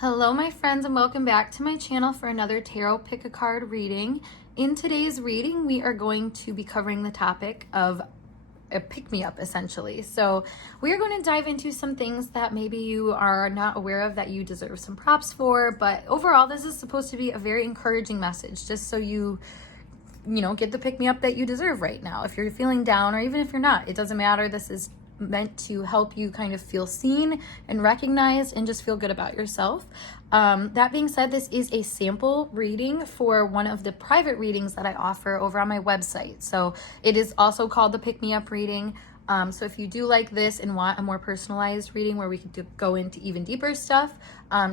Hello my friends, and welcome back to my channel for another tarot pick a card reading. In today's reading we are going to be covering the topic of a pick-me-up essentially. So we are going to dive into some things that maybe you are not aware of that you deserve some props for, but overall this is supposed to be a very encouraging message just so you get the pick-me-up that you deserve right now. If you're feeling down, or even if you're not, it doesn't matter. This is meant to help you kind of feel seen and recognized and just feel good about yourself. That being said, this is a sample reading for one of the private readings that I offer over on my website. So it is also called the Pick Me Up reading. So if you do like this and want a more personalized reading where we could go into even deeper stuff,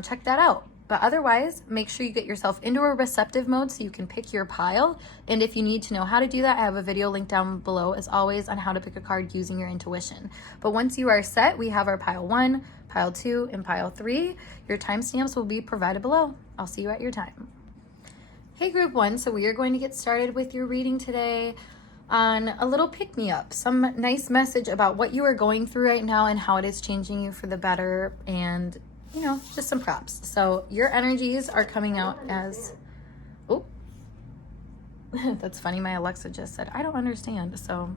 check that out. But otherwise, make sure you get yourself into a receptive mode so you can pick your pile. And if you need to know how to do that, I have a video linked down below as always on how to pick a card using your intuition. But once you are set, we have our pile 1, pile 2, and pile 3. Your timestamps will be provided below. I'll see you at your time. Hey group 1, so we are going to get started with your reading today on a little pick-me-up, some nice message about what you are going through right now and how it is changing you for the better, and just some props. So your energies are coming out as, oh, that's funny. My Alexa just said, I don't understand. So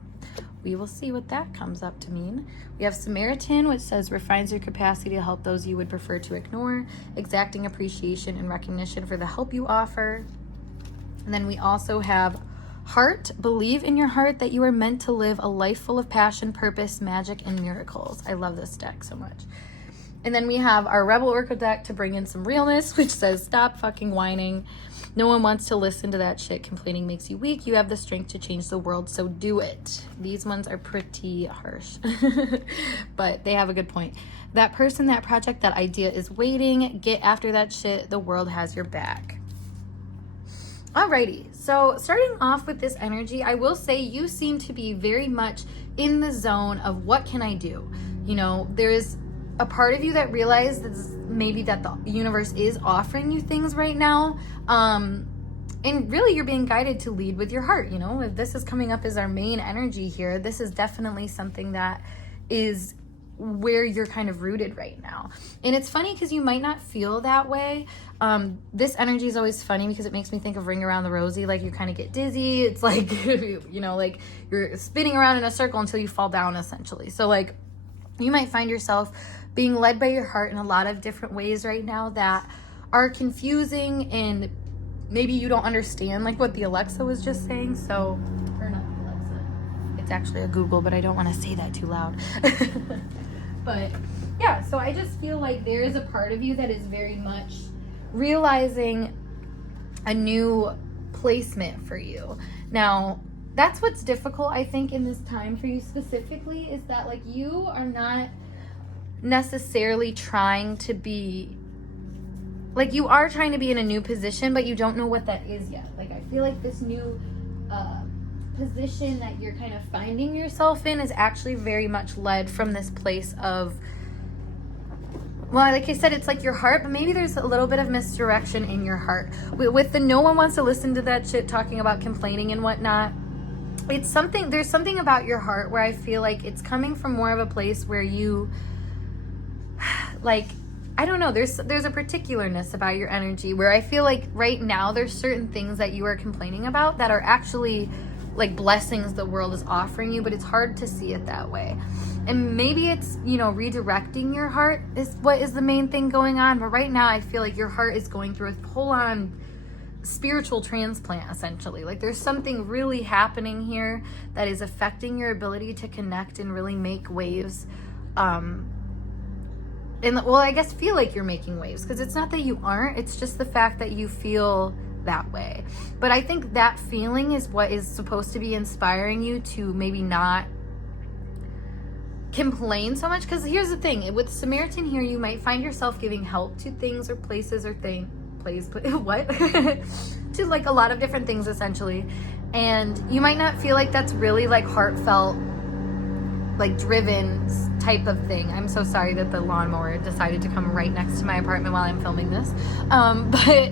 we will see what that comes up to mean. We have Samaritan, which says refines your capacity to help those you would prefer to ignore, exacting appreciation and recognition for the help you offer. And then we also have Heart, believe in your heart that you are meant to live a life full of passion, purpose, magic, and miracles. I love this deck so much. And then we have our Rebel Oracle deck to bring in some realness, which says, stop fucking whining. No one wants to listen to that shit. Complaining makes you weak. You have the strength to change the world, so do it. These ones are pretty harsh, but they have a good point. That person, that project, that idea is waiting. Get after that shit. The world has your back. Alrighty, so starting off with this energy, I will say you seem to be very much in the zone of what can I do? There is a part of you that realizes maybe that the universe is offering you things right now, and really you're being guided to lead with your heart. If this is coming up as our main energy here, this is definitely something that is where you're kind of rooted right now. And it's funny because you might not feel that way. This energy is always funny because it makes me think of Ring Around the Rosie. Like you kind of get dizzy. It's like like you're spinning around in a circle until you fall down essentially. So like you might find yourself being led by your heart in a lot of different ways right now that are confusing, and maybe you don't understand, like what the Alexa was just saying. So, or not the Alexa, it's actually a Google, but I don't want to say that too loud. But yeah, so I just feel like there is a part of you that is very much realizing a new placement for you. Now, that's what's difficult, I think, in this time for you specifically, is that like you are not necessarily trying to be, like you are trying to be in a new position, but you don't know what that is yet. Like I feel like this new position that you're kind of finding yourself in is actually very much led from this place of, well, like I said, it's like your heart, but maybe there's a little bit of misdirection in your heart. With the no one wants to listen to that shit talking about complaining and whatnot, there's something about your heart where I feel like it's coming from more of a place where you, like, I don't know, there's a particularness about your energy where I feel like right now there's certain things that you are complaining about that are actually like blessings the world is offering you, but it's hard to see it that way. And maybe it's, redirecting your heart is what is the main thing going on. But right now I feel like your heart is going through a full-on spiritual transplant essentially. Like there's something really happening here that is affecting your ability to connect and really make waves. I guess feel like you're making waves, because it's not that you aren't, it's just the fact that you feel that way. But I think that feeling is what is supposed to be inspiring you to maybe not complain so much. Because here's the thing, with Samaritan here, you might find yourself giving help to things or places or what? to like a lot of different things essentially. And you might not feel like that's really like heartfelt, like driven type of thing. I'm so sorry that the lawnmower decided to come right next to my apartment while I'm filming this. But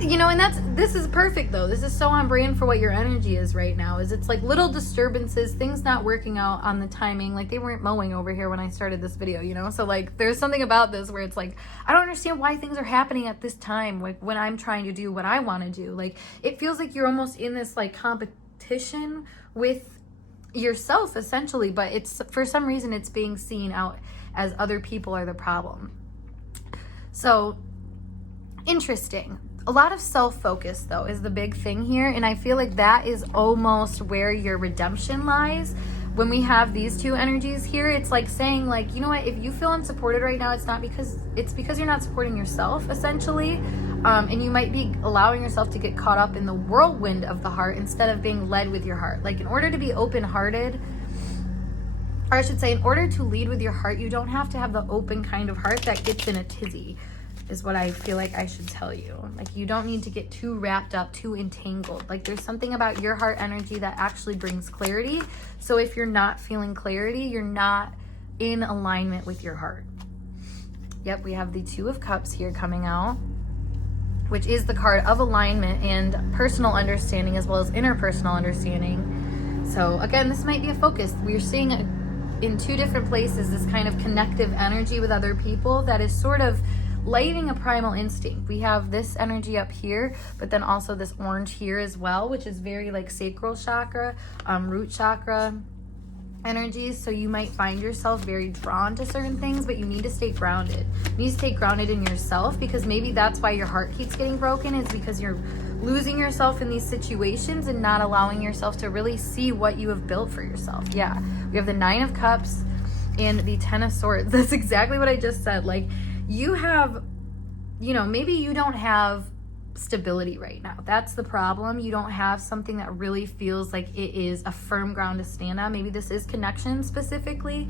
You know, and this is perfect though. This is so on brand for what your energy is right now. Is it's like little disturbances, things not working out on the timing. Like they weren't mowing over here when I started this video, you know? So like there's something about this where it's like, I don't understand why things are happening at this time, like when I'm trying to do what I want to do. Like it feels like you're almost in this like competition with yourself essentially, but it's for some reason it's being seen out as other people are the problem. So interesting. A lot of self-focus though is the big thing here, and I feel like that is almost where your redemption lies. When we have these two energies here, it's like saying like, you know what, if you feel unsupported right now, it's because you're not supporting yourself essentially, and you might be allowing yourself to get caught up in the whirlwind of the heart instead of being led with your heart. Like in order to be open-hearted, or I should say in order to lead with your heart, you don't have to have the open kind of heart that gets in a tizzy, is what I feel like I should tell you. Like you don't need to get too wrapped up, too entangled. Like there's something about your heart energy that actually brings clarity. So if you're not feeling clarity, you're not in alignment with your heart. Yep, we have the Two of Cups here coming out, which is the card of alignment and personal understanding as well as interpersonal understanding. So again, this might be a focus. We're seeing in two different places this kind of connective energy with other people that is sort of lighting a primal instinct. We have this energy up here, but then also this orange here as well, which is very like sacral chakra, root chakra energies. So you might find yourself very drawn to certain things, but you need to stay grounded. You need to stay grounded in yourself, because maybe that's why your heart keeps getting broken, is because you're losing yourself in these situations and not allowing yourself to really see what you have built for yourself. Yeah, we have the Nine of Cups and the Ten of Swords. That's exactly what I just said. Like, you have, you know, maybe you don't have stability right now. That's the problem. You don't have something that really feels like it is a firm ground to stand on. Maybe this is connection specifically,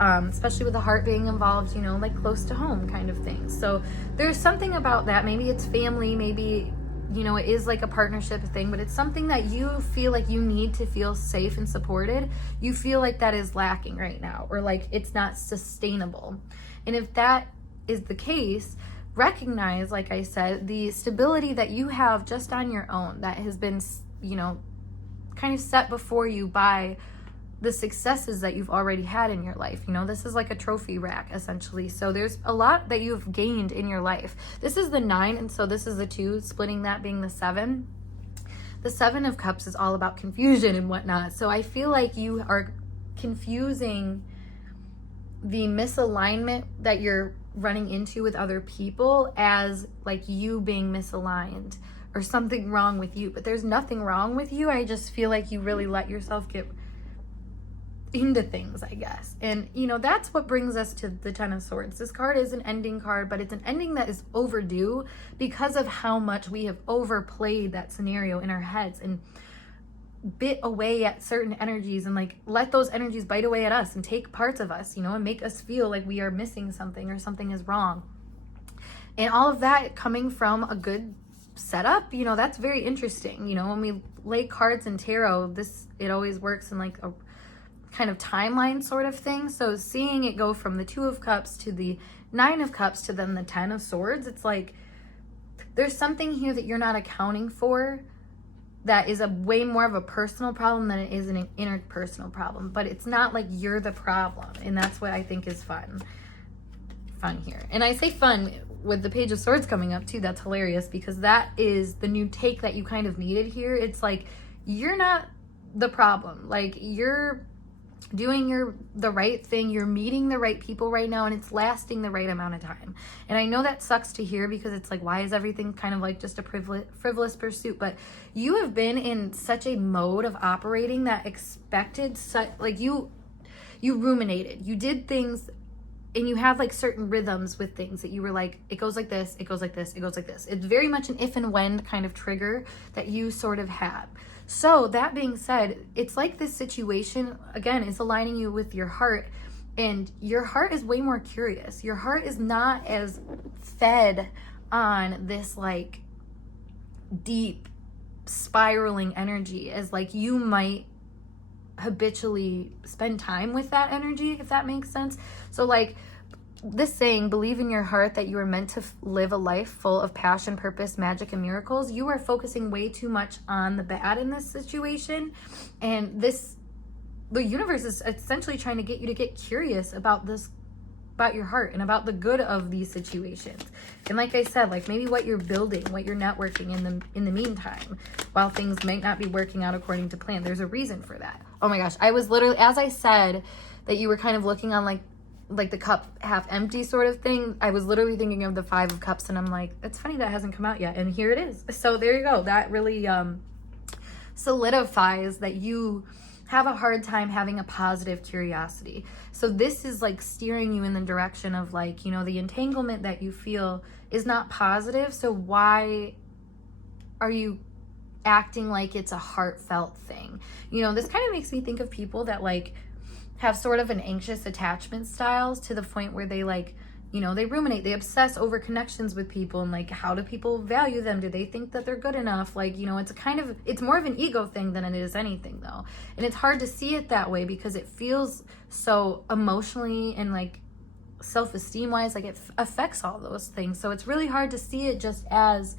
especially with the heart being involved, you know, like close to home kind of thing. So there's something about that. Maybe it's family, maybe, you know, it is like a partnership thing, but it's something that you feel like you need to feel safe and supported. You feel like that is lacking right now, or like it's not sustainable. And if that is the case, recognize, like I said, the stability that you have just on your own that has been, you know, kind of set before you by the successes that you've already had in your life. You know, this is like a trophy rack essentially. So there's a lot that you've gained in your life. This is the 9, and so this is the 2, splitting that being the 7. The 7 of Cups is all about confusion and whatnot. So I feel like you are confusing the misalignment that you're running into with other people as like you being misaligned or something wrong with you. But there's nothing wrong with you. I just feel like you really let yourself get into things, I guess. And you know, that's what brings us to the Ten of Swords. This card is an ending card, but it's an ending that is overdue because of how much we have overplayed that scenario in our heads and bit away at certain energies, and like let those energies bite away at us and take parts of us, you know, and make us feel like we are missing something or something is wrong. And all of that coming from a good setup, you know, that's very interesting. You know, when we lay cards in tarot, it always works in like a kind of timeline sort of thing. So seeing it go from the 2 of Cups to the 9 of Cups to then the 10 of Swords, it's like there's something here that you're not accounting for that is a way more of a personal problem than it is an interpersonal problem. But it's not like you're the problem, and that's what I think is fun here. And I say fun with the Page of Swords coming up too. That's hilarious, because that is the new take that you kind of needed here. It's like you're not the problem. Like you're doing the right thing, you're meeting the right people right now, and it's lasting the right amount of time. And I know that sucks to hear, because it's like, why is everything kind of like just a frivolous pursuit? But you have been in such a mode of operating that expected such, like you ruminated, you did things, and you have like certain rhythms with things that you were like, it goes like this, it goes like this, it goes like this. It's very much an if and when kind of trigger that you sort of had. So that being said, it's like this situation, again, is aligning you with your heart, and your heart is way more curious. Your heart is not as fed on this like deep spiraling energy as like you might habitually spend time with that energy, if that makes sense. So like this saying, believe in your heart that you are meant to live a life full of passion, purpose, magic, and miracles. You are focusing way too much on the bad in this situation. And the universe is essentially trying to get you to get curious about your heart and about the good of these situations. And like I said, like maybe what you're building, what you're networking in the meantime, while things might not be working out according to plan. There's a reason for that. Oh my gosh, I was literally, as I said that you were kind of looking on like the cup half empty sort of thing, I was literally thinking of the 5 of Cups, and I'm like, it's funny that hasn't come out yet, and here it is. So there you go. That really solidifies that you have a hard time having a positive curiosity. So this is like steering you in the direction of like, you know, the entanglement that you feel is not positive. So why are you acting like it's a heartfelt thing? You know, this kind of makes me think of people that like have sort of an anxious attachment styles to the point where they like, you know, they ruminate, they obsess over connections with people, and like, how do people value them? Do they think that they're good enough? Like, you know, it's more of an ego thing than it is anything though. And it's hard to see it that way because it feels so emotionally and like self-esteem wise, like it affects all those things. So it's really hard to see it just as,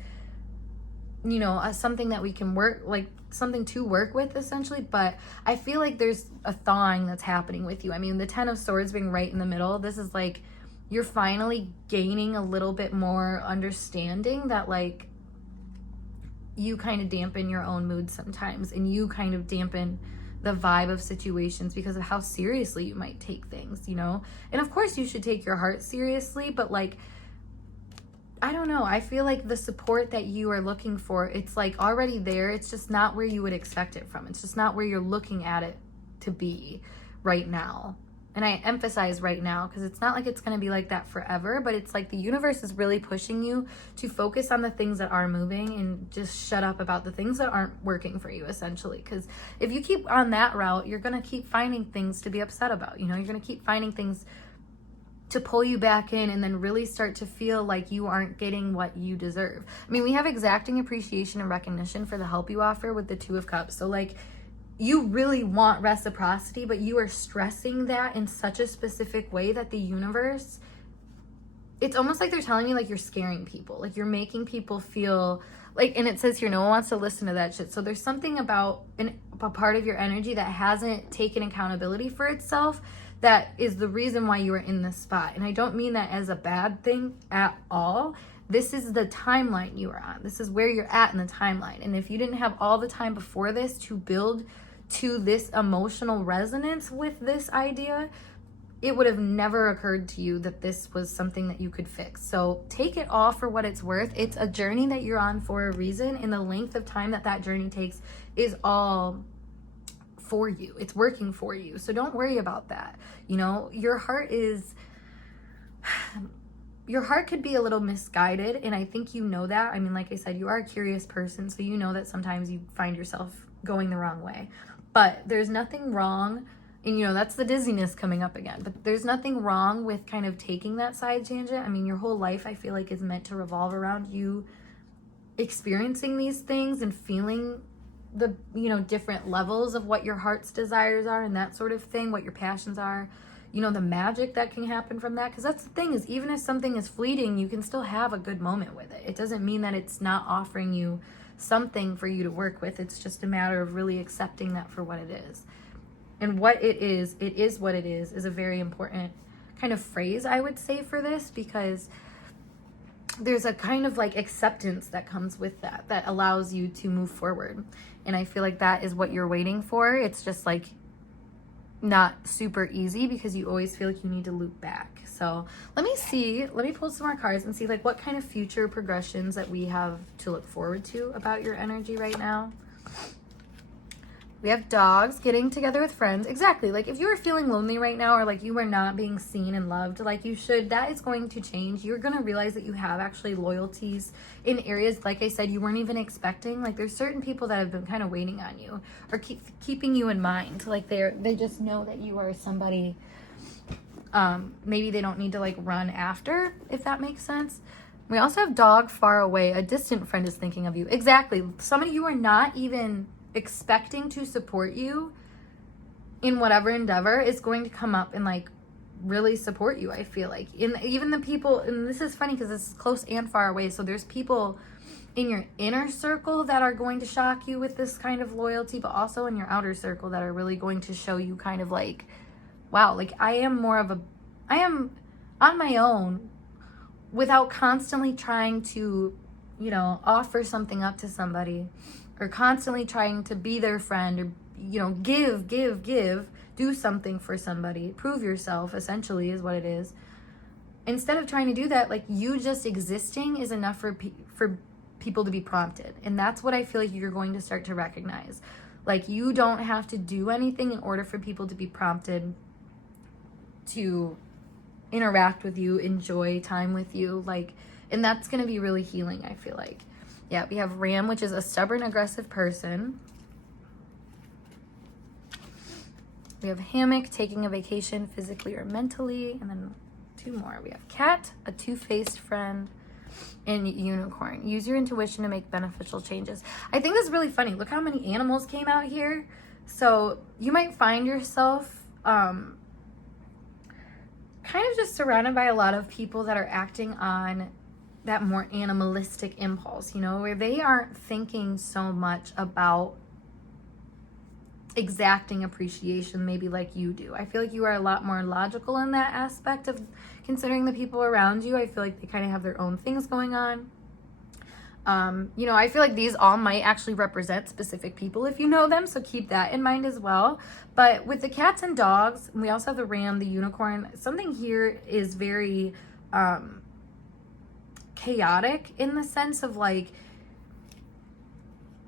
you know, as something that we can work, like something to work with essentially. But I feel like there's a thawing that's happening with you. I mean, the 10 of Swords being right in the middle, this is like, you're finally gaining a little bit more understanding that like you kind of dampen your own mood sometimes, and you kind of dampen the vibe of situations because of how seriously you might take things, you know? And of course you should take your heart seriously, but like, I don't know, I feel like the support that you are looking for, it's like already there. It's just not where you would expect it from. It's just not where you're looking at it to be right now. And I emphasize right now because it's not like it's going to be like that forever, but it's like the universe is really pushing you to focus on the things that are moving and just shut up about the things that aren't working for you, essentially. Because if you keep on that route, you're going to keep finding things to be upset about. You know, you're going to keep finding things to pull you back in and then really start to feel like you aren't getting what you deserve. I mean, we have exacting appreciation and recognition for the help you offer with the 2 of Cups. So like, you really want reciprocity, but you are stressing that in such a specific way that the universe, it's almost like they're telling you like you're scaring people, like you're making people feel like, and it says here, no one wants to listen to that shit. So there's something about a part of your energy that hasn't taken accountability for itself that is the reason why you are in this spot. And I don't mean that as a bad thing at all. This is the timeline you are on. This is where you're at in the timeline. And if you didn't have all the time before this to build to this emotional resonance with this idea, it would have never occurred to you that this was something that you could fix. So take it all for what it's worth. It's a journey that you're on for a reason, and the length of time that journey takes is all for you. It's working for you. So don't worry about that. You know, your heart could be a little misguided, and I think you know that. I mean, like I said, you are a curious person, so you know that sometimes you find yourself going the wrong way. But there's nothing wrong, and you know, that's the dizziness coming up again, but there's nothing wrong with kind of taking that side tangent. I mean, your whole life, I feel like, is meant to revolve around you experiencing these things and feeling the, you know, different levels of what your heart's desires are and that sort of thing, what your passions are, you know, the magic that can happen from that. Because that's the thing, is even if something is fleeting, you can still have a good moment with it. It doesn't mean that it's not offering you something for you to work with. It's just a matter of really accepting that for what it is. And what it is what it is a very important kind of phrase, I would say, for this, because there's a kind of like acceptance that comes with that allows you to move forward. And I feel like that is what you're waiting for. It's just like not super easy because you always feel like you need to loop back. So let me pull some more cards and see like what kind of future progressions that we have to look forward to about your energy right now. We have dogs, getting together with friends. Exactly. Like if you are feeling lonely right now, or like you are not being seen and loved like you should, that is going to change. You're going to realize that you have actually loyalties in areas, like I said, you weren't even expecting. Like there's certain people that have been kind of waiting on you or keeping you in mind. Like they just know that you are somebody, maybe they don't need to like run after, if that makes sense. We also have dog far away. A distant friend is thinking of you. Exactly. Somebody you are not even expecting to support you in whatever endeavor is going to come up and like really support you, I feel like. Even the people, and this is funny because this is close and far away, so there's people in your inner circle that are going to shock you with this kind of loyalty, but also in your outer circle that are really going to show you kind of like, wow, like I am on my own without constantly trying to, you know, offer something up to somebody, or constantly trying to be their friend, or, you know, give, do something for somebody, prove yourself, essentially is what it is. Instead of trying to do that, like, you just existing is enough for people to be prompted. And that's what I feel like you're going to start to recognize. Like, you don't have to do anything in order for people to be prompted to interact with you, enjoy time with you, like, and that's going to be really healing, I feel like. Yeah, we have Ram, which is a stubborn, aggressive person. We have Hammock, taking a vacation physically or mentally. And then 2 more. We have Cat, a two-faced friend, and Unicorn. Use your intuition to make beneficial changes. I think this is really funny. Look how many animals came out here. So you might find yourself kind of just surrounded by a lot of people that are acting on that more animalistic impulse, you know, where they aren't thinking so much about exacting appreciation maybe like you do. I feel like you are a lot more logical in that aspect of considering the people around you. I feel like they kind of have their own things going on. You know, I feel like these all might actually represent specific people if you know them, so keep that in mind as well. But with the cats and dogs, and we also have the Ram, the Unicorn, something here is very chaotic in the sense of like,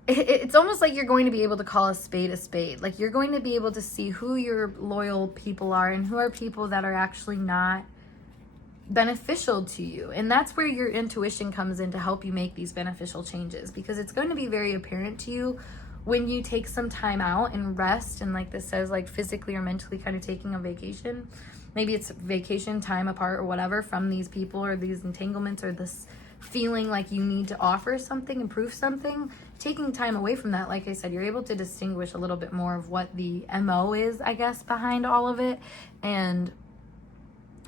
it's almost like you're going to be able to call a spade a spade. Like, you're going to be able to see who your loyal people are and who are people that are actually not beneficial to you. And that's where your intuition comes in to help you make these beneficial changes, because it's going to be very apparent to you when you take some time out and rest, and like this says, like physically or mentally kind of taking a vacation. Maybe it's vacation time apart or whatever from these people or these entanglements or this feeling like you need to offer something and prove something. Taking time away from that, like I said, you're able to distinguish a little bit more of what the MO is, I guess, behind all of it, and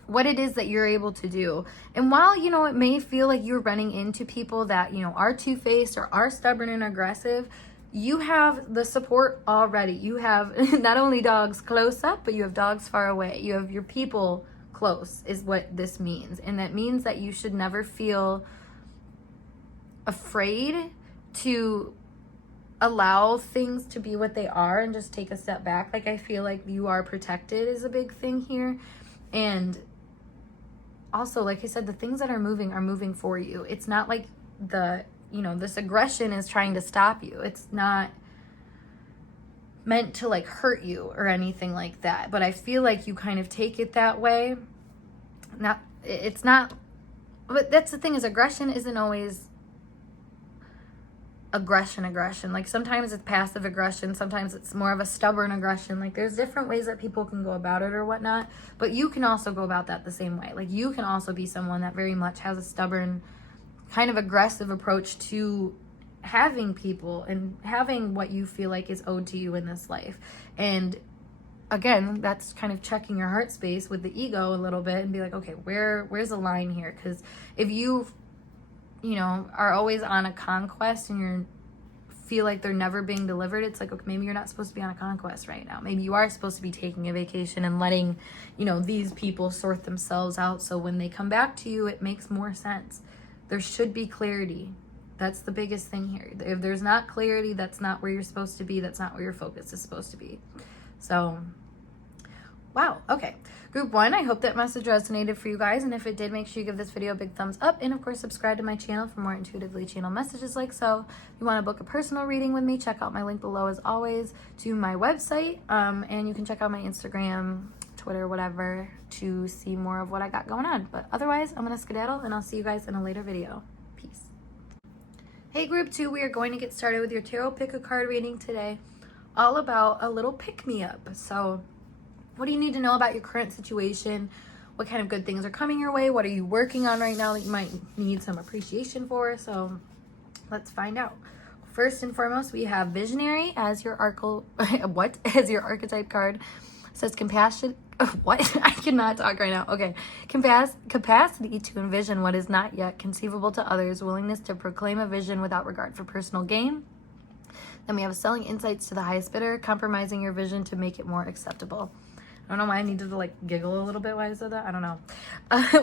what it is that you're able to do. And while, you know, it may feel like you're running into people that, you know, are two-faced or are stubborn and aggressive, you have the support already. You have not only dogs close up, but you have dogs far away. You have your people close, is what this means. And that means that you should never feel afraid to allow things to be what they are and just take a step back. Like, I feel like you are protected is a big thing here. And also, like I said, the things that are moving for you. It's not like this aggression is trying to stop you. It's not meant to like hurt you or anything like that. But I feel like you kind of take it that way. But that's the thing, is aggression isn't always aggression. Like, sometimes it's passive aggression, sometimes it's more of a stubborn aggression. Like, there's different ways that people can go about it or whatnot, but you can also go about that the same way. Like, you can also be someone that very much has a stubborn, kind of aggressive approach to having people and having what you feel like is owed to you in this life. And again, that's kind of checking your heart space with the ego a little bit and be like, okay, where's the line here? Because if you are always on a conquest and you feel like they're never being delivered, it's like, okay, maybe you're not supposed to be on a conquest right now. Maybe you are supposed to be taking a vacation and letting, these people sort themselves out. So when they come back to you, it makes more sense. There should be clarity. That's the biggest thing here. If there's not clarity, that's not where you're supposed to be. That's not where your focus is supposed to be. So, wow. Okay. Group 1, I hope that message resonated for you guys. And if it did, make sure you give this video a big thumbs up. And of course, subscribe to my channel for more intuitively channeled messages like so. If you want to book a personal reading with me, check out my link below as always to my website. And you can check out my Instagram, Twitter, whatever, to see more of what I got going on. But otherwise, I'm going to skedaddle and I'll see you guys in a later video. Peace. Hey, Group 2, we are going to get started with your tarot pick a card reading today. All about a little pick-me-up. So, what do you need to know about your current situation? What kind of good things are coming your way? What are you working on right now that you might need some appreciation for? So let's find out. First and foremost, we have Visionary as your archetype card. It says compassion. what? I cannot talk right now. Okay. Capacity to envision what is not yet conceivable to others, willingness to proclaim a vision without regard for personal gain. Then we have selling insights to the highest bidder, compromising your vision to make it more acceptable. I don't know why I needed to like giggle a little bit while I said that. I don't know.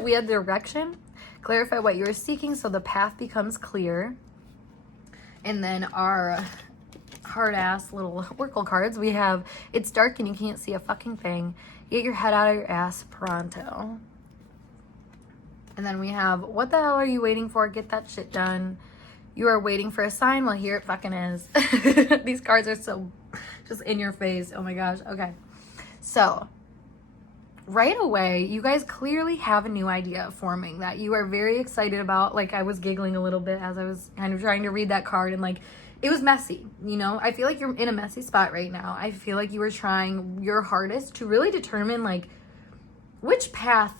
We had direction, clarify what you are seeking so the path becomes clear. And then our hard ass little Oracle cards, we have it's dark and you can't see a fucking thing. Get your head out of your ass pronto. And then we have what the hell are you waiting for? Get that shit done. You are waiting for a sign. Well, here it fucking is. These cards are so just in your face. Oh my gosh. Okay. So right away, you guys clearly have a new idea forming that you are very excited about. Like I was giggling a little bit as I was kind of trying to read that card, and like it was messy, you know? I feel like you're in a messy spot right now. I feel like you are trying your hardest to really determine like which path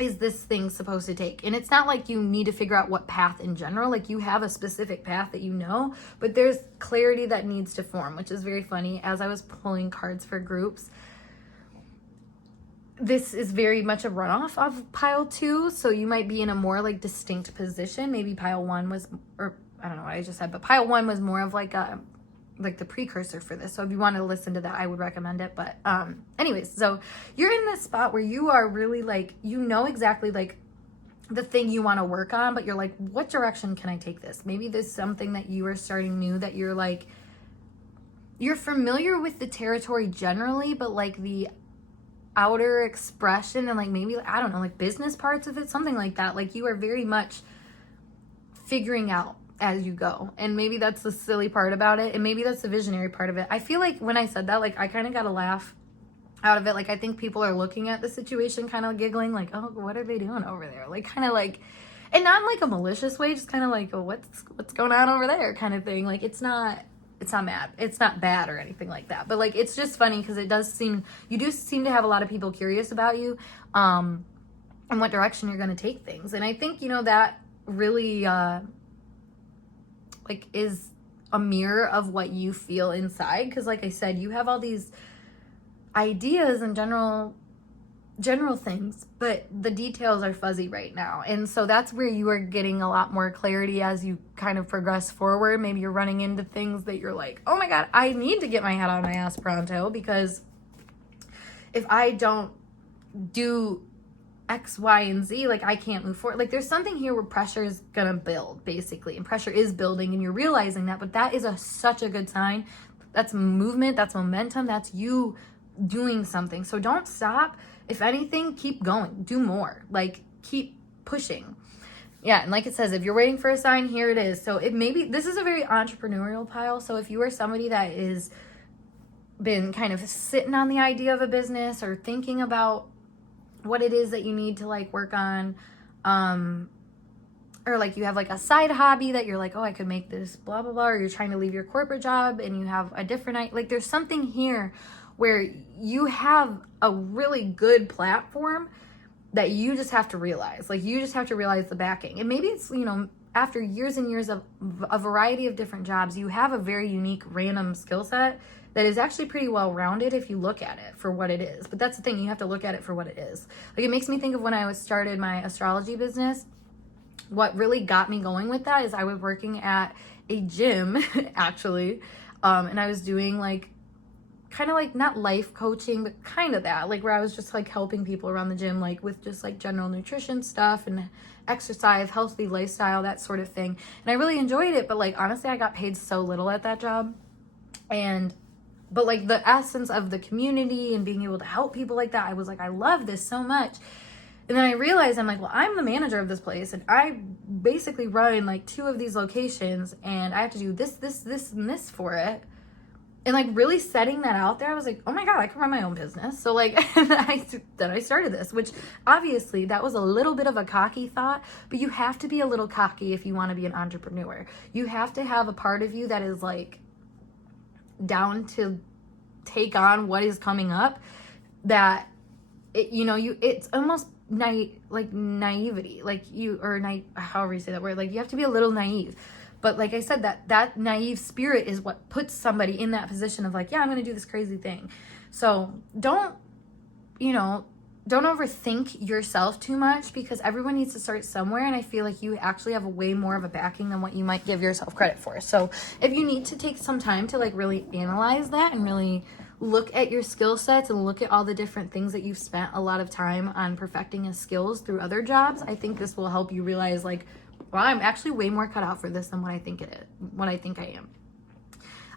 is this thing supposed to take. And it's not like you need to figure out what path in general. Like you have a specific path that you know, but there's clarity that needs to form, which is very funny. As I was pulling cards for groups, this is very much a runoff of pile 2. So you might be in a more like distinct position. Maybe pile 1 was, or I don't know what I just said, but pile 1 was more of like a, like the precursor for this. So if you want to listen to that, I would recommend it. But anyways, so you're in this spot where you are really like, you know exactly like the thing you want to work on, but you're like, what direction can I take this? Maybe there's something that you are starting new that you're like, you're familiar with the territory generally, but like the outer expression and like maybe, I don't know, like business parts of it, something like that. Like you are very much figuring out as you go. And maybe that's the silly part about it. And maybe that's the visionary part of it. I feel like when I said that, like I kind of got a laugh out of it. Like I think people are looking at the situation kind of giggling like, oh, what are they doing over there? Like kind of like, and not in like a malicious way, just kind of like, oh, what's going on over there kind of thing. Like it's not mad. It's not bad or anything like that. But like, it's just funny because it does seem, you do seem to have a lot of people curious about you and what direction you're going to take things. And I think, you know, that really like is a mirror of what you feel inside. Because like I said, you have all these ideas and general things, but the details are fuzzy right now. And so that's where you are getting a lot more clarity as you kind of progress forward. Maybe you're running into things that you're like, oh my God, I need to get my head out of my ass pronto, because if I don't do X, Y, and Z, like I can't move forward. Like there's something here where pressure is gonna build basically, and pressure is building and you're realizing that, but that is such a good sign. That's movement, that's momentum, that's you doing something. So don't stop. If anything, keep going, do more, like keep pushing. Yeah, and like it says, if you're waiting for a sign, here it is. So it maybe, this is a very entrepreneurial pile. So if you are somebody that is been kind of sitting on the idea of a business or thinking about what it is that you need to like work on, or like you have like a side hobby that you're like, oh, I could make this blah blah blah, or you're trying to leave your corporate job and you have a different, like there's something here where you have a really good platform that you just have to realize. Like you just have to realize the backing. And maybe it's, you know, after years and years of a variety of different jobs, you have a very unique random skill set that is actually pretty well rounded if you look at it for what it is. But that's the thing, you have to look at it for what it is. Like it makes me think of when I started my astrology business. What really got me going with that is I was working at a gym actually, and I was doing like kind of like not life coaching, but kind of that, like where I was just like helping people around the gym, like with just like general nutrition stuff and exercise, healthy lifestyle, that sort of thing. And I really enjoyed it, but like honestly, I got paid so little at that job. But like the essence of the community and being able to help people like that, I was like, I love this so much. And then I realized, I'm like, well, I'm the manager of this place and I basically run like 2 of these locations and I have to do this, and this for it. And like really setting that out there, I was like, oh my God, I can run my own business. So like, then I started this, which obviously that was a little bit of a cocky thought, but you have to be a little cocky if you want to be an entrepreneur. You have to have a part of you that is like down to take on what is coming up, that it, you know, it's almost naivety, like you, or however you say that word, like you have to be a little naive. But like I said, that naive spirit is what puts somebody in that position of like, yeah, I'm going to do this crazy thing. So don't you know, don't overthink yourself too much, because everyone needs to start somewhere. And I feel like you actually have way more of a backing than what you might give yourself credit for. So if you need to take some time to like really analyze that and really look at your skill sets and look at all the different things that you've spent a lot of time on perfecting as skills through other jobs, I think this will help you realize like, well, I'm actually way more cut out for this than what I think it is, what I think I am.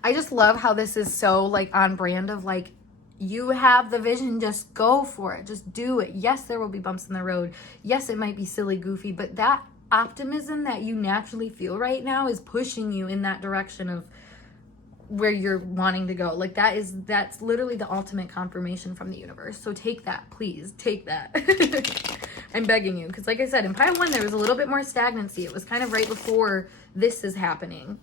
I just love how this is so like on brand of like, you have the vision, just go for it, just do it. Yes, there will be bumps in the road. Yes, it might be silly, goofy, but that optimism that you naturally feel right now is pushing you in that direction of where you're wanting to go. Like that's literally the ultimate confirmation from the universe. So take that, please take that. I'm begging you, because like I said, in pile 1 there was a little bit more stagnancy. It was kind of right before this is happening,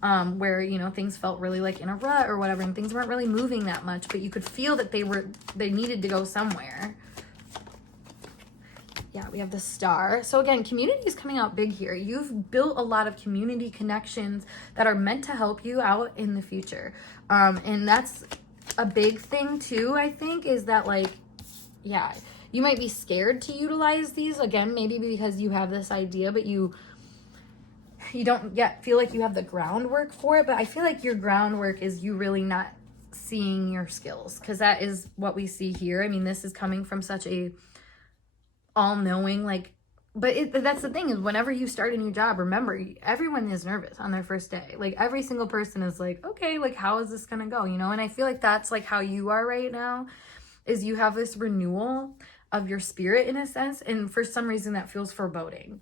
where, you know, things felt really like in a rut or whatever, and things weren't really moving that much, but you could feel that they needed to go somewhere. Yeah, we have the Star. So again, community is coming out big here. You've built a lot of community connections that are meant to help you out in the future. And that's a big thing too, I think, is that like, yeah, you might be scared to utilize these, again, maybe because you have this idea, but you don't yet feel like you have the groundwork for it. But I feel like your groundwork is you really not seeing your skills, because that is what we see here. I mean, this is coming from such a all-knowing, like, but that's the thing, is whenever you start a new job, remember, everyone is nervous on their first day. Like every single person is like, okay, like how is this gonna go, you know? And I feel like that's like how you are right now, is you have this renewal of your spirit in a sense, and for some reason that feels foreboding.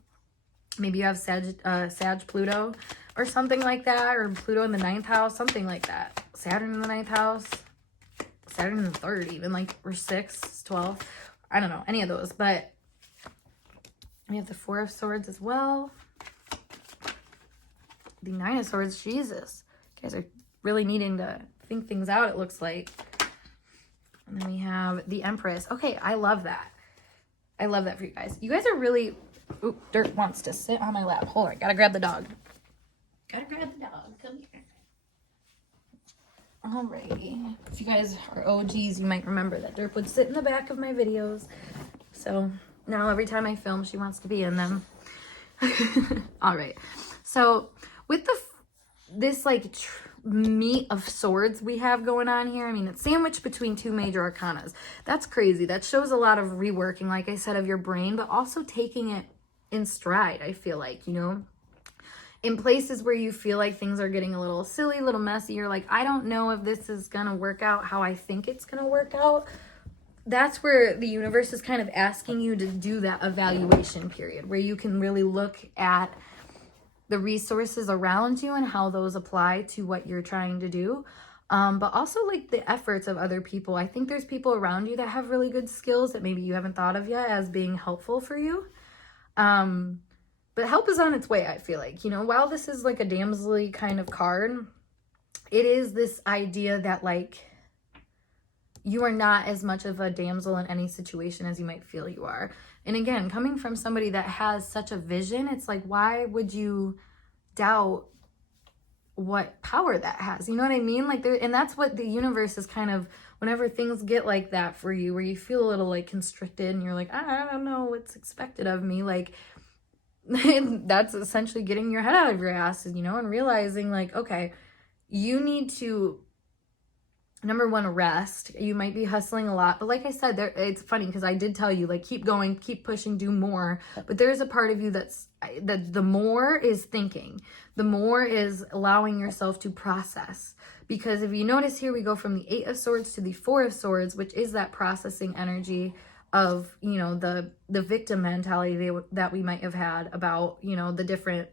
Maybe you have Sag Pluto or something like that, or Pluto in the 9th house, something like that. Saturn in the 9th house, Saturn in the 3rd even, like, or 6th, 12th, I don't know, any of those. But we have the 4 of Swords as well. The 9 of Swords, Jesus. You guys are really needing to think things out, it looks like. And then we have the Empress. Okay, I love that. I love that for you guys. You guys are really... Ooh, Dirt wants to sit on my lap. Hold on, gotta grab the dog. Gotta grab the dog. Come here. Alrighty. If you guys are OGs, you might remember that Dirt would sit in the back of my videos. So now every time I film, she wants to be in them. Alright. So with this like meat of swords we have going on here, I mean, it's sandwiched between 2 major arcanas. That's crazy. That shows a lot of reworking, like I said, of your brain, but also taking it in stride, I feel like, you know, in places where you feel like things are getting a little silly, a little messy, you're like, I don't know if this is gonna work out how I think it's gonna work out. That's where the universe is kind of asking you to do that evaluation period, where you can really look at the resources around you and how those apply to what you're trying to do. But also like the efforts of other people. I think there's people around you that have really good skills that maybe you haven't thought of yet as being helpful for you. But help is on its way, I feel like, you know, while this is like a damsel-y kind of card, it is this idea that like you are not as much of a damsel in any situation as you might feel you are. And again, coming from somebody that has such a vision, it's like, why would you doubt what power that has? You know what I mean? Like, and that's what the universe is kind of, whenever things get like that for you, where you feel a little like constricted and you're like, I don't know what's expected of me. Like, that's essentially getting your head out of your ass, you know, and realizing like, okay, you need to, number one, rest. You might be hustling a lot, but like I said, it's funny because I did tell you, like, keep going, keep pushing, do more. But there's a part of you that the more is thinking, the more is allowing yourself to process. Because if you notice here, we go from the 8 of Swords to the 4 of Swords, which is that processing energy of, you know, the victim mentality that we might have had about, you know, the different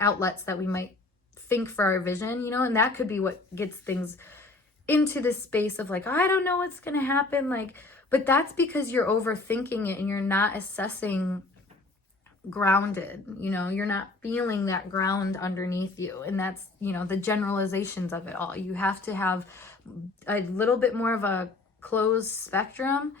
outlets that we might think for our vision, you know, and that could be what gets things into this space of like, oh, I don't know what's going to happen. Like, but that's because you're overthinking it and you're not assessing grounded, you know, you're not feeling that ground underneath you. And that's, you know, the generalizations of it all. You have to have a little bit more of a closed spectrum,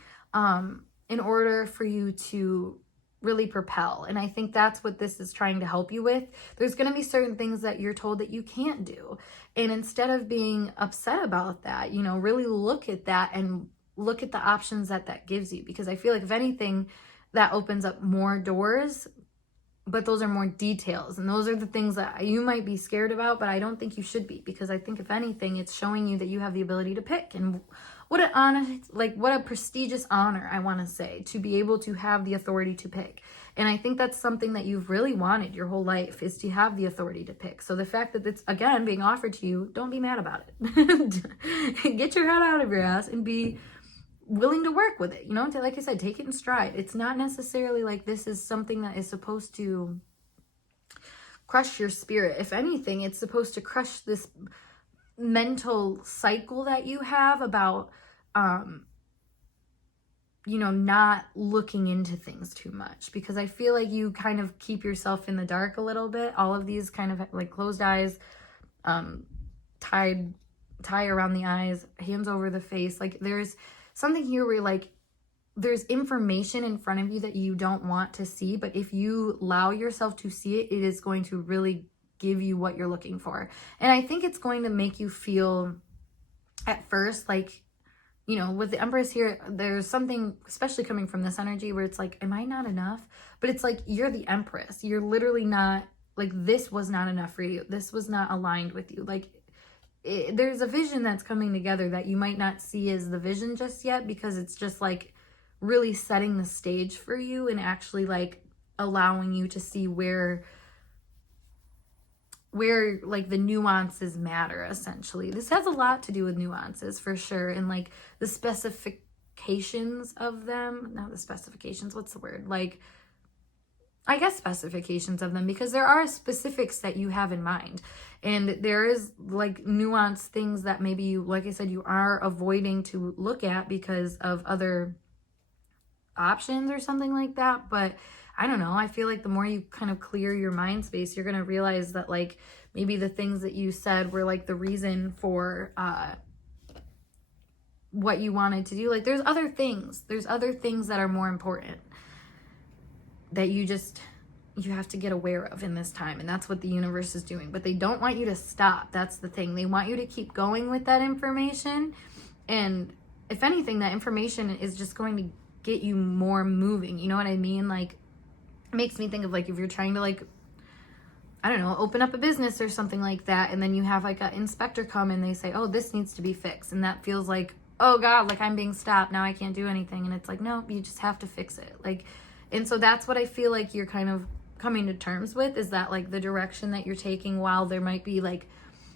in order for you to really propel. And I think that's what this is trying to help you with. There's going to be certain things that you're told that you can't do. And instead of being upset about that, you know, really look at that and look at the options that gives you, because I feel like if anything, that opens up more doors, but those are more details, and those are the things that you might be scared about, but I don't think you should be, because I think if anything, it's showing you that you have the ability to pick. And what an honor, like what a prestigious honor, I want to say, to be able to have the authority to pick. And I think that's something that you've really wanted your whole life, is to have the authority to pick. So the fact that it's, again, being offered to you, don't be mad about it. Get your head out of your ass and be willing to work with it, you know, like I said, take it in stride. It's not necessarily like this is something that is supposed to crush your spirit. If anything, it's supposed to crush this mental cycle that you have about, you know, not looking into things too much, because I feel like you kind of keep yourself in the dark a little bit. All of these kind of like closed eyes, tie around the eyes, hands over the face. Like there's something here where like there's information in front of you that you don't want to see, but if you allow yourself to see it, it is going to really give you what you're looking for. And I think it's going to make you feel at first like, you know, with the Empress here, there's something, especially coming from this energy, where it's like, am I not enough? But it's like, you're the Empress. You're literally not, like, this was not enough for you. This was not aligned with you. Like, there's a vision that's coming together that you might not see as the vision just yet, because it's just like really setting the stage for you and actually like allowing you to see where like the nuances matter. Essentially, this has a lot to do with nuances for sure, and like the specifications of them. Not the specifications, what's the word, like I guess specifications of them, because there are specifics that you have in mind, and there is like nuanced things that maybe you, like I said, you are avoiding to look at because of other options or something like that. But I don't know, I feel like the more you kind of clear your mind space, you're going to realize that like maybe the things that you said were like the reason for what you wanted to do. Like there's other things that are more important that you have to get aware of in this time. And that's what the universe is doing. But they don't want you to stop. That's the thing. They want you to keep going with that information. And if anything, that information is just going to get you more moving. You know what I mean? Like, it makes me think of like if you're trying to like, I don't know, open up a business or something like that. And then you have like an inspector come and they say, oh, this needs to be fixed. And that feels like, oh God, like I'm being stopped. Now I can't do anything. And it's like, no, you just have to fix it. Like, and so that's what I feel like you're kind of coming to terms with, is that like the direction that you're taking, while there might be like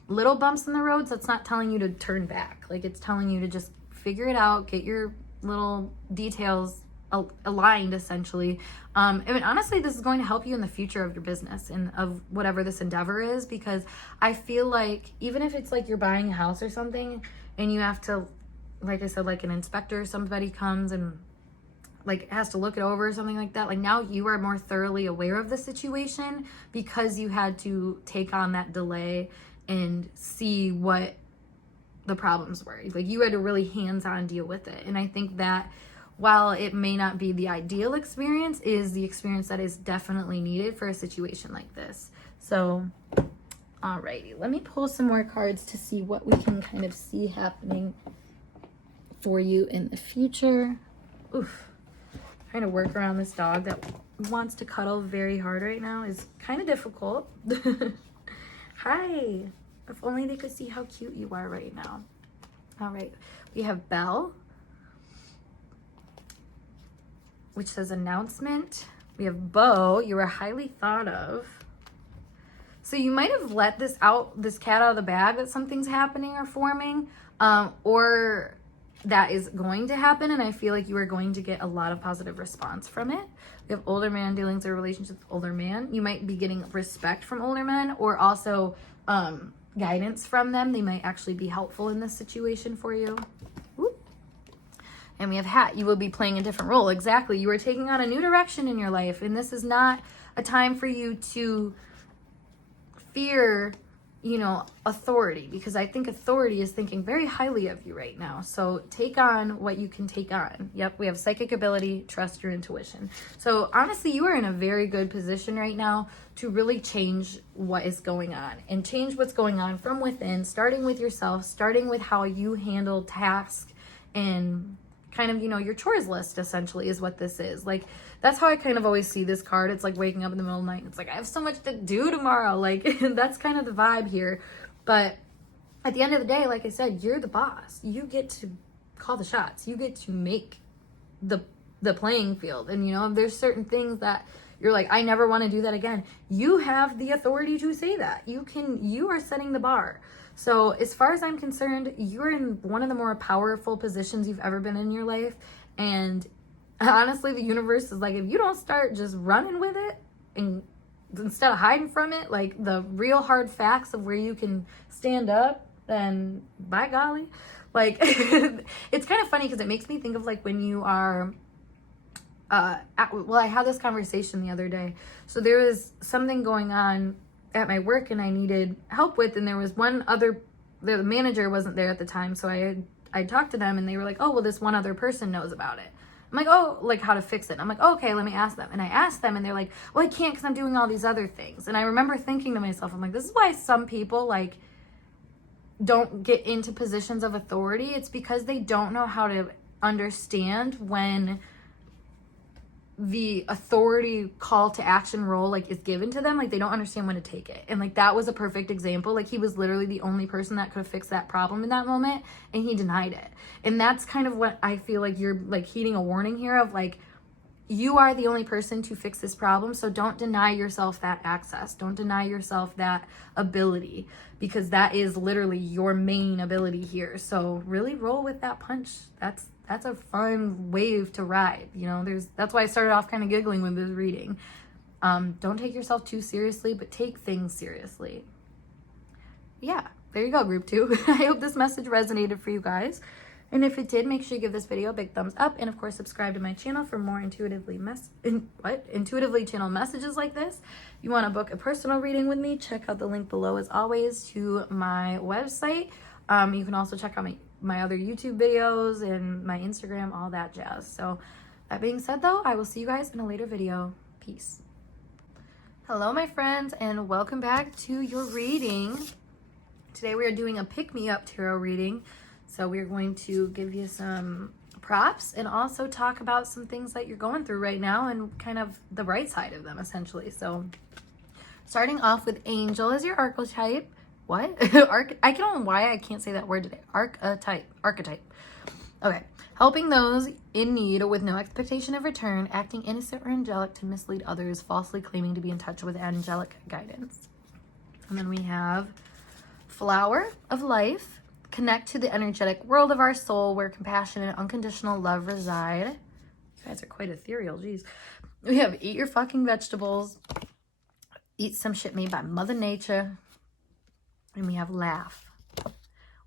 little bumps in the roads, that's not telling you to turn back. Like it's telling you to just figure it out, get your little details aligned essentially. I mean, honestly, this is going to help you in the future of your business and of whatever this endeavor is, because I feel like even if it's like you're buying a house or something and you have to, like I said, like an inspector or somebody comes and like has to look it over or something like that, like now you are more thoroughly aware of the situation because you had to take on that delay and see what the problems were. Like you had to really hands-on deal with it. And I think that while it may not be the ideal experience, is the experience that is definitely needed for a situation like this. So alrighty, let me pull some more cards to see what we can kind of see happening for you in the future. Oof. Trying to work around this dog that wants to cuddle very hard right now is kind of difficult. Hi. If only they could see how cute you are right now. All right. We have Belle, which says announcement. We have Beau. You are highly thought of. So you might have let this cat out of the bag that something's happening or forming, or that is going to happen, and I feel like you are going to get a lot of positive response from it. We have older man, dealings or relationships with older man. You might be getting respect from older men, or also guidance from them. They might actually be helpful in this situation for you. Whoop. And we have hat. You will be playing a different role. Exactly. You are taking on a new direction in your life, and this is not a time for you to fear, you know, authority, because I think authority is thinking very highly of you right now. So take on what you can take on. Yep, we have psychic ability, trust your intuition. So honestly, you are in a very good position right now to really change what is going on, and change what's going on from within, starting with yourself, starting with how you handle tasks and kind of, you know, your chores list essentially is what this is. Like, that's how I kind of always see this card. It's like waking up in the middle of the night. It's like, I have so much to do tomorrow. Like, that's kind of the vibe here. But at the end of the day, like I said, you're the boss. You get to call the shots. You get to make the playing field. And, you know, there's certain things that you're like, I never want to do that again. You have the authority to say that. You are setting the bar. So as far as I'm concerned, you're in one of the more powerful positions you've ever been in your life. And honestly, the universe is like, if you don't start just running with it and instead of hiding from it, like the real hard facts of where you can stand up, then by golly, like it's kind of funny because it makes me think of like when you are well, I had this conversation the other day. So there was something going on at my work and I needed help with, and there was the manager wasn't there at the time, so I talked to them and they were like, oh, well, this one other person knows about it. I'm like, oh, like how to fix it. And I'm like, oh, okay, let me ask them. And I asked them and they're like, well, I can't because I'm doing all these other things. And I remember thinking to myself, I'm like, this is why some people like don't get into positions of authority. It's because they don't know how to understand when the authority call to action role like is given to them. Like they don't understand when to take it. And like that was a perfect example. Like he was literally the only person that could have fixed that problem in that moment, and he denied it. And that's kind of what I feel like you're like heeding a warning here of like, you are the only person to fix this problem. So don't deny yourself that access. Don't deny yourself that ability, because that is literally your main ability here. So really roll with that punch. That's a fun wave to ride. You know, that's why I started off kind of giggling with this reading. Don't take yourself too seriously, but take things seriously. Yeah, there you go, group 2. I hope this message resonated for you guys. And if it did, make sure you give this video a big thumbs up. And of course, subscribe to my channel for more intuitively channeled messages like this. If you want to book a personal reading with me, check out the link below as always to my website. You can also check out my other YouTube videos and my Instagram, all that jazz. So that being said though, I will see you guys in a later video. Peace. Hello, my friends, and welcome back to your reading. Today we are doing a pick-me-up tarot reading. So we're going to give you some props and also talk about some things that you're going through right now and kind of the right side of them, essentially. So starting off with Angel as your archetype. What? I don't know why I can't say that word today. Archetype. Okay. Helping those in need with no expectation of return, acting innocent or angelic to mislead others, falsely claiming to be in touch with angelic guidance. And then we have Flower of Life. Connect to the energetic world of our soul where compassion and unconditional love reside. You guys are quite ethereal, geez. We have Eat Your Fucking Vegetables. Eat Some Shit Made by Mother Nature. And we have Laugh.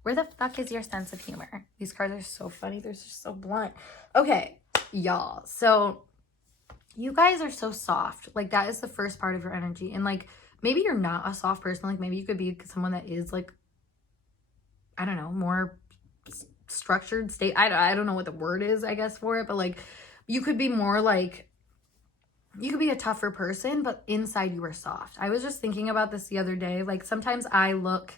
Where the fuck is your sense of humor? These cards are so funny. They're just so blunt. Okay, y'all. So you guys are so soft. Like that is the first part of your energy. And like maybe you're not a soft person. Like maybe you could be someone that is like, I don't know, more structured state. I don't know what the word is, I guess, for it. But like you could be more like, you could be a tougher person, but inside you are soft. I was just thinking about this the other day. Like sometimes I look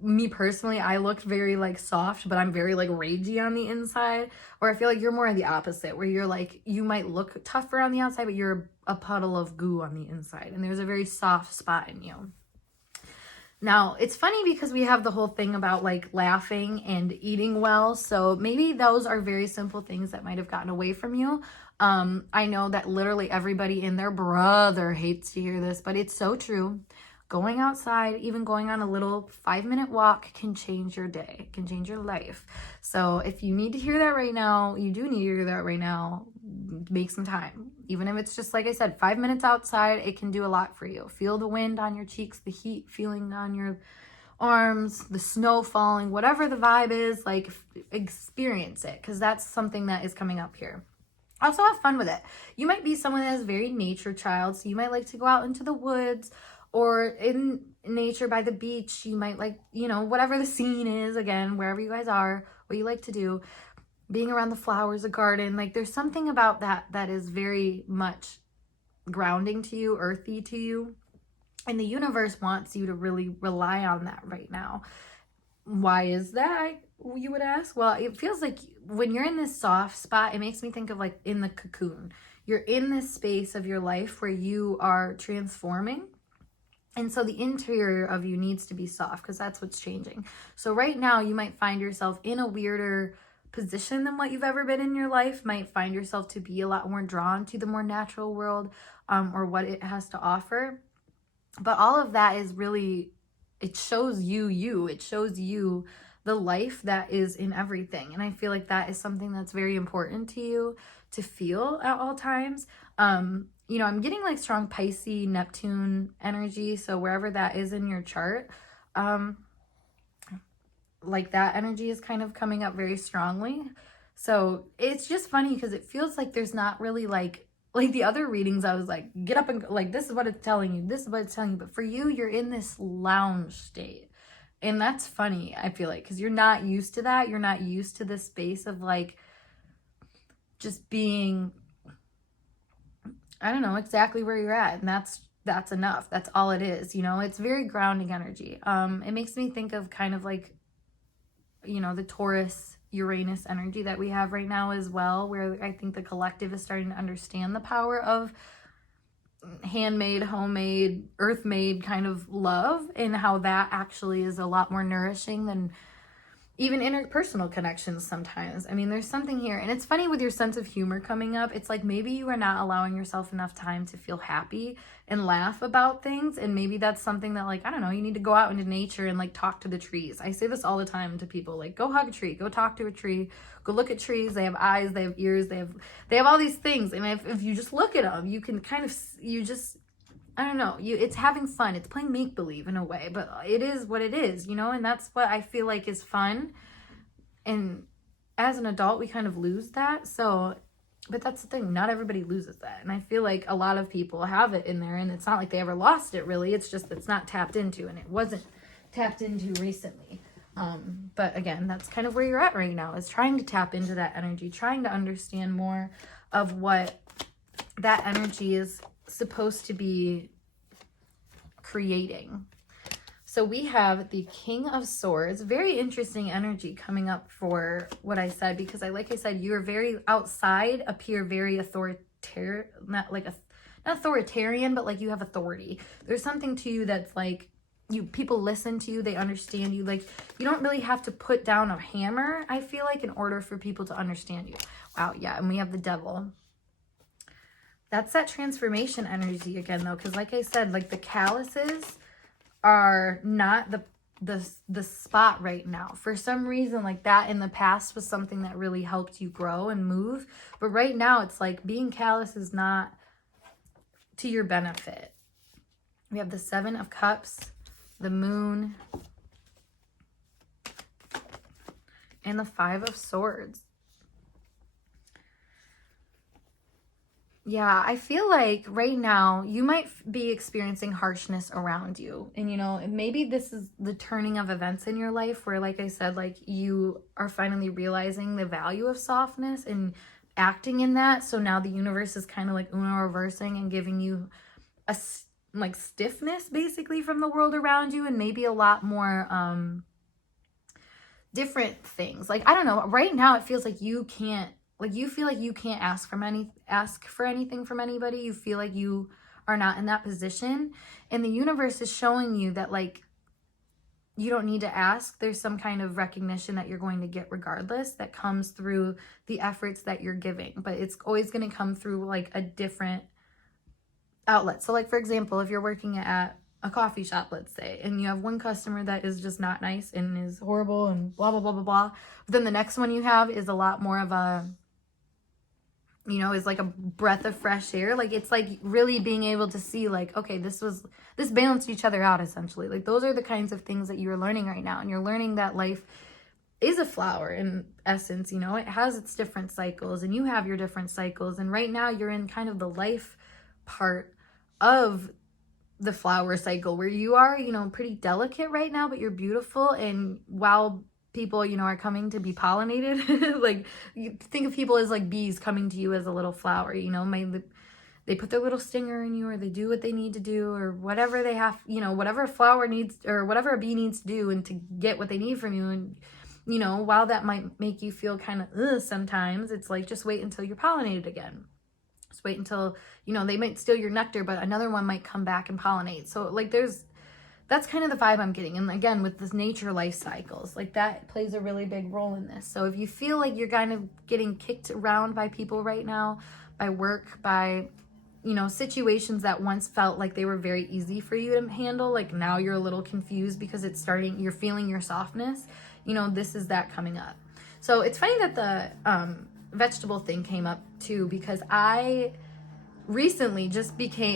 very like soft, but I'm very like ragey on the inside. Or I feel like you're more the opposite, where you're like, you might look tougher on the outside, but you're a puddle of goo on the inside. And there's a very soft spot in you. Now, it's funny because we have the whole thing about like laughing and eating well. So maybe those are very simple things that might have gotten away from you. I know that literally everybody and their brother hates to hear this, but it's so true. Going outside, even going on a little 5-minute walk can change your day, can change your life. So if you need to hear that right now, you do need to hear that right now, make some time. Even if it's just, like I said, 5 minutes outside, it can do a lot for you. Feel the wind on your cheeks, the heat feeling on your arms, the snow falling, whatever the vibe is, like experience it, because that's something that is coming up here. Also have fun with it. You might be someone that is very nature child, so you might like to go out into the woods or in nature by the beach. You might like, you know, whatever the scene is, again, wherever you guys are, what you like to do, being around the flowers, a garden. Like there's something about that is very much grounding to you, earthy to you. And the universe wants you to really rely on that right now. Why is that, you would ask? Well, it feels like when you're in this soft spot, it makes me think of like in the cocoon. You're in this space of your life where you are transforming. And so the interior of you needs to be soft because that's what's changing. So right now you might find yourself in a weirder position than what you've ever been in your life. Might find yourself to be a lot more drawn to the more natural world, or what it has to offer. But all of that is really, it shows you. It shows you the life that is in everything. And I feel like that is something that's very important to you to feel at all times. You know, I'm getting like strong Pisces, Neptune energy. So wherever that is in your chart, like that energy is kind of coming up very strongly. So it's just funny because it feels like there's not really like the other readings, I was like, get up and go, like, this is what it's telling you. This is what it's telling you. But for you, you're in this lounge state. And that's funny, I feel like, because you're not used to that. You're not used to this space of like just being, I don't know exactly where you're at. And that's enough. That's all it is. You know, it's very grounding energy. It makes me think of kind of like, you know, the Taurus Uranus energy that we have right now as well, where I think the collective is starting to understand the power of handmade, homemade, earth-made kind of love, and how that actually is a lot more nourishing than even interpersonal connections sometimes. I mean, there's something here. And it's funny with your sense of humor coming up. It's like maybe you are not allowing yourself enough time to feel happy and laugh about things. And maybe that's something that, like, I don't know, you need to go out into nature and like talk to the trees. I say this all the time to people, like, go hug a tree, go talk to a tree, go look at trees. They have eyes, they have ears, they have all these things. And if you just look at them, you can kind of, I don't know, it's having fun. It's playing make-believe in a way, but it is what it is, you know, and that's what I feel like is fun. And as an adult, we kind of lose that. So, but that's the thing, not everybody loses that. And I feel like a lot of people have it in there, and it's not like they ever lost it really. It's just it's not tapped into, and it wasn't tapped into recently. But again, that's kind of where you're at right now, is trying to tap into that energy, trying to understand more of what that energy is supposed to be creating. So we have the King of Swords, very interesting energy coming up for what I said, because like I said, you're very outside, appear very authoritarian, not authoritarian, but like you have authority. There's something to you that's like, people listen to you, they understand you. Like, you don't really have to put down a hammer, I feel like, in order for people to understand you. Wow, yeah, and we have the Devil. That's that transformation energy again, though, because like I said, like the calluses are not the spot right now. For some reason, like that in the past was something that really helped you grow and move. But right now, it's like being callous is not to your benefit. We have the Seven of Cups, the Moon, and the Five of Swords. Yeah, I feel like right now you might be experiencing harshness around you. And, you know, maybe this is the turning of events in your life where, like I said, like you are finally realizing the value of softness and acting in that. So now the universe is kind of like Uno reversing and giving you a like stiffness basically from the world around you, and maybe a lot more different things. Like, I don't know, right now it feels like you can't, like you feel like you can't ask for anything from anybody. You feel like you are not in that position, and the universe is showing you that like you don't need to ask. There's some kind of recognition that you're going to get regardless, that comes through the efforts that you're giving, but it's always going to come through like a different outlet. So like, for example, if you're working at a coffee shop, let's say, and you have one customer that is just not nice and is horrible and blah, blah, blah, blah, blah. But then the next one you have is a lot more of a, you know, is like a breath of fresh air. Like, it's like really being able to see like, okay, this balanced each other out essentially. Like, those are the kinds of things that you're learning right now. And you're learning that life is a flower in essence, you know, it has its different cycles, and you have your different cycles. And right now you're in kind of the life part of the flower cycle where you are, you know, pretty delicate right now, but you're beautiful. And while people, you know, are coming to be pollinated, like, you think of people as like bees coming to you as a little flower, you know, they put their little stinger in you, or they do what they need to do, or whatever they have, you know, whatever a flower needs, or whatever a bee needs to do, and to get what they need from you. And, you know, while that might make you feel kind of sometimes, it's like, just wait until you're pollinated again. Just wait until, you know, they might steal your nectar, but another one might come back and pollinate. So like that's kind of the vibe I'm getting. And again, with this nature life cycles, like that plays a really big role in this. So if you feel like you're kind of getting kicked around by people right now, by work, by, you know, situations that once felt like they were very easy for you to handle, like now you're a little confused because you're feeling your softness, you know, this is that coming up. So it's funny that the vegetable thing came up too, because I recently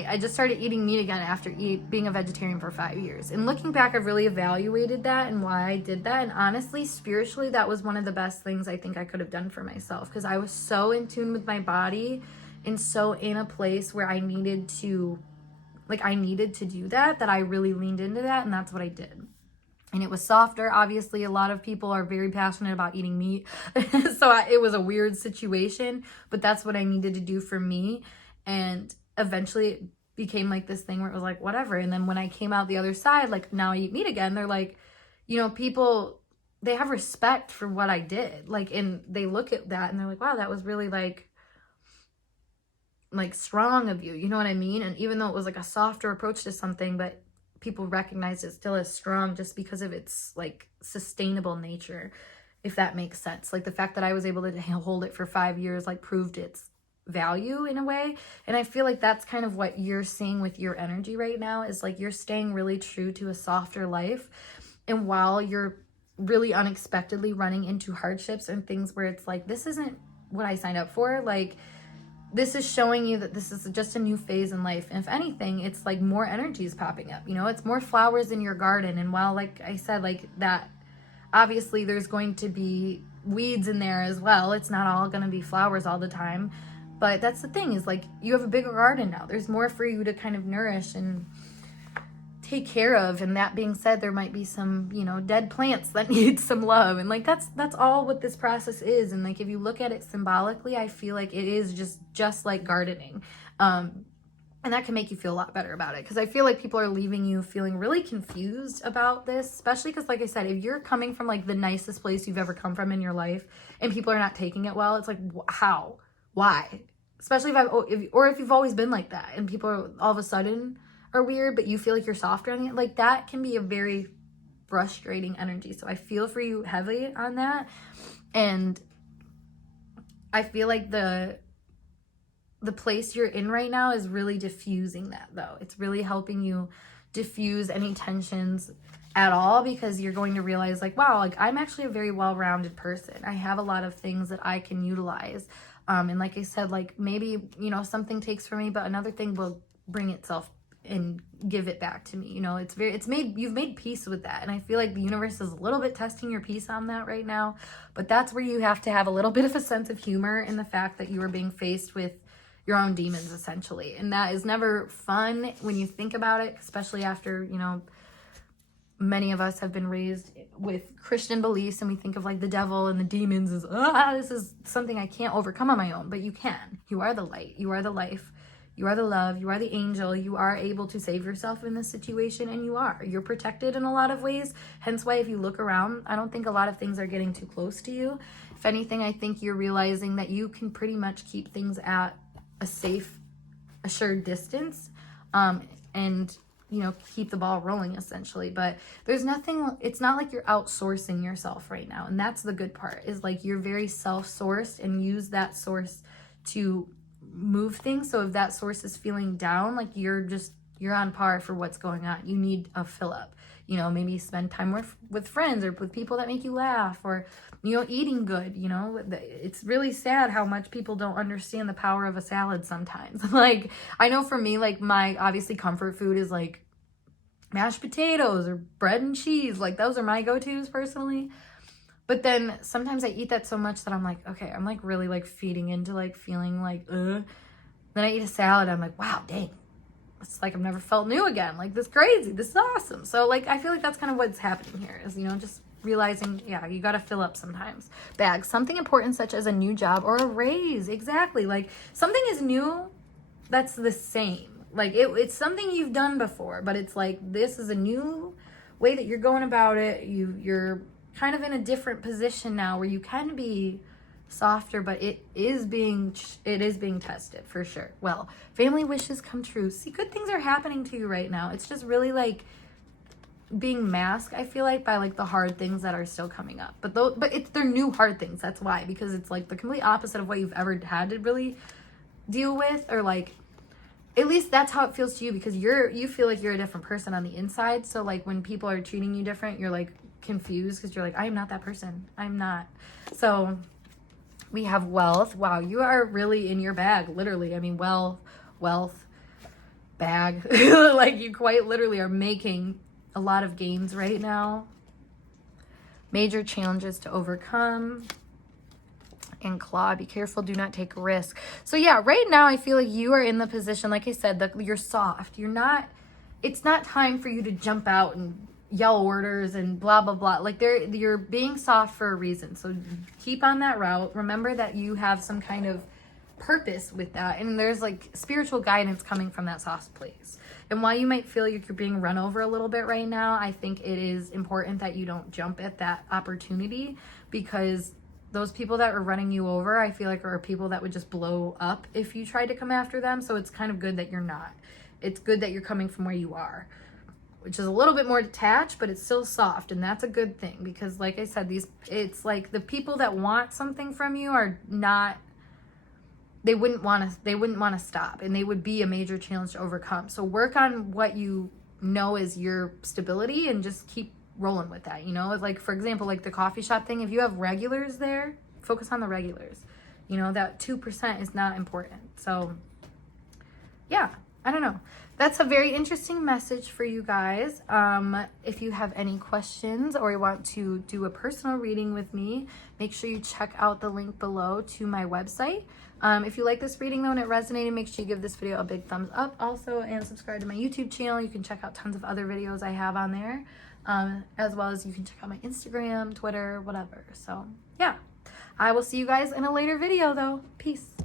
I just started eating meat again after being a vegetarian for 5 years. And looking back, I've really evaluated that and why I did that. And honestly, spiritually, that was one of the best things I think I could have done for myself, because I was so in tune with my body and so in a place where I needed to do that I really leaned into that, and that's what I did. And it was softer. Obviously, a lot of people are very passionate about eating meat. So it was a weird situation, but that's what I needed to do for me. And eventually it became like this thing where it was like, whatever. And then when I came out the other side, like now I eat meat again, they're like, you know, people, they have respect for what I did. Like, and they look at that and they're like, wow, that was really like strong of you. You know what I mean? And even though it was like a softer approach to something, but people recognized it still as strong just because of its like sustainable nature, if that makes sense. Like the fact that I was able to hold it for 5 years, like proved its value in a way. And I feel like that's kind of what you're seeing with your energy right now, is like you're staying really true to a softer life. And while you're really unexpectedly running into hardships and things where it's like, this isn't what I signed up for, like this is showing you that this is just a new phase in life. And if anything, it's like more energy is popping up, you know, it's more flowers in your garden. And while, like I said, like that, obviously there's going to be weeds in there as well. It's not all going to be flowers all the time. But that's the thing, is like you have a bigger garden now. There's more for you to kind of nourish and take care of. And that being said, there might be some, you know, dead plants that need some love. And like that's all what this process is. And like if you look at it symbolically, I feel like it is just like gardening. And that can make you feel a lot better about it, because I feel like people are leaving you feeling really confused about this, especially because, like I said, if you're coming from like the nicest place you've ever come from in your life and people are not taking it well, it's like, how? Why? Especially if you've always been like that and people are all of a sudden are weird, but you feel like you're softer on it, like that can be a very frustrating energy. So I feel for you heavily on that. And I feel like the place you're in right now is really diffusing that, though. It's really helping you diffuse any tensions at all, because you're going to realize like, wow, like I'm actually a very well-rounded person. I have a lot of things that I can utilize. And like I said, like maybe, you know, something takes from me, but another thing will bring itself and give it back to me. You know, you've made peace with that. And I feel like the universe is a little bit testing your peace on that right now. But that's where you have to have a little bit of a sense of humor in the fact that you are being faced with your own demons, essentially. And that is never fun when you think about it, especially after, you know, many of us have been raised with Christian beliefs, and we think of like the devil and the demons as, this is something I can't overcome on my own. But you can. You are the light. You are the life. You are the love. You are the angel. You are able to save yourself in this situation, and you're protected in a lot of ways. Hence why if you look around, I don't think a lot of things are getting too close to you. If anything, I think you're realizing that you can pretty much keep things at a safe, assured distance, and you know, keep the ball rolling essentially. But there's nothing, it's not like you're outsourcing yourself right now. And that's the good part, is like you're very self-sourced and use that source to move things. So if that source is feeling down, like you're on par for what's going on. You need a fill up, you know, maybe spend time with friends or with people that make you laugh, or, you know, eating good. You know, it's really sad how much people don't understand the power of a salad sometimes. Like, I know for me, like my obviously comfort food is like mashed potatoes or bread and cheese. Like those are my go-tos personally. But then sometimes I eat that so much that I'm like, okay, I'm like really like feeding into like feeling like, Then I eat a salad. I'm like, wow, dang. It's like I've never felt new again. Like, this crazy. This is awesome. So like, I feel like that's kind of what's happening here, is, you know, just realizing, yeah, you got to fill up sometimes. Bags, something important such as a new job or a raise. Exactly. Like something is new that's the same. Like, it's something you've done before, but it's like, this is a new way that you're going about it. You're kind of in a different position now where you can be softer, but it is being tested for sure. Well, family wishes come true. See, good things are happening to you right now. It's just really like being masked, I feel like, by like the hard things that are still coming up. But they're new hard things. That's why, because it's like the complete opposite of what you've ever had to really deal with, or like, at least that's how it feels to you, because you feel like you're a different person on the inside. So like when people are treating you different, you're like confused because you're like, I am not that person. I'm not. So we have wealth. Wow, you are really in your bag, literally. I mean, wealth, bag. Like, you quite literally are making a lot of gains right now. Major challenges to overcome. And claw, be careful, do not take a risk. So yeah, right now I feel like you are in the position, like I said, that you're soft. It's not time for you to jump out and yell orders and blah blah blah. Like, you're being soft for a reason. So keep on that route. Remember that you have some kind of purpose with that, and there's like spiritual guidance coming from that soft place. And while you might feel like you're being run over a little bit right now, I think it is important that you don't jump at that opportunity, because those people that are running you over, I feel like, are people that would just blow up if you tried to come after them. So it's kind of good that you're not. It's good that you're coming from where you are, which is a little bit more detached, but it's still soft. And that's a good thing, because like I said, it's like the people that want something from you are not, they wouldn't want to stop, and they would be a major challenge to overcome. So work on what you know is your stability and just keep rolling with that. Like, for example, like the coffee shop thing, if you have regulars there, focus on the regulars. That 2% is not important. So yeah, I don't know. That's a very interesting message for you guys. If you have any questions or you want to do a personal reading with me, make sure you check out the link below to my website. If you like this reading though and it resonated, make sure you give this video a big thumbs up also, and subscribe to my YouTube channel. You can check out tons of other videos I have on there, as well as you can check out my Instagram, Twitter, whatever. So yeah, I will see you guys in a later video though. Peace.